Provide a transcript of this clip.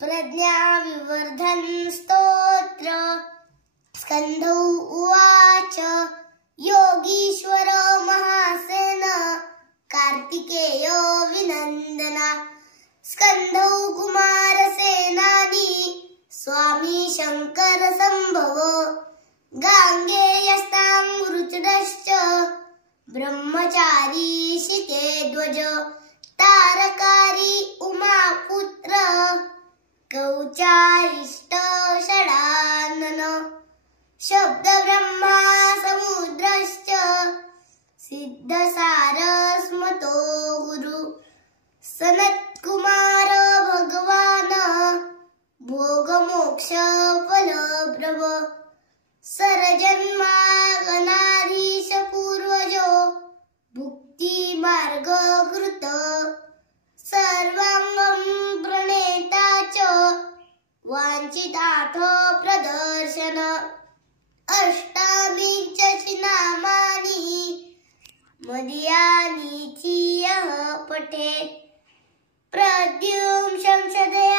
प्रज्ञाविवर्धन स्तोत्र स्कंधौ उवाच योगीश्वर महासेन कार्तिकेय विनंदना स्कंधौ कुमारसेनानी स्वामी शंकर संभव गांगेयस्तां गुरुचरश्च ब्रह्मचारी शिकेध्वज तारकारी उमापुत्र कौचारिष्ट षडानन शब्द ब्रह्मा समुद्रश्च सिद्धसारस्मतो गुरु सनत्कुमार भगवान भोगमोक्ष फलप्रभ सरजन्मागणाधीश पूर्वजो भुक्ती मार्ग कृत सर्वांगं प्रणेता च वांछितार्थ प्रदर्शन अष्टामी च नामानि मदीयानि यः पठेत् प्रद्युम्नं संशदया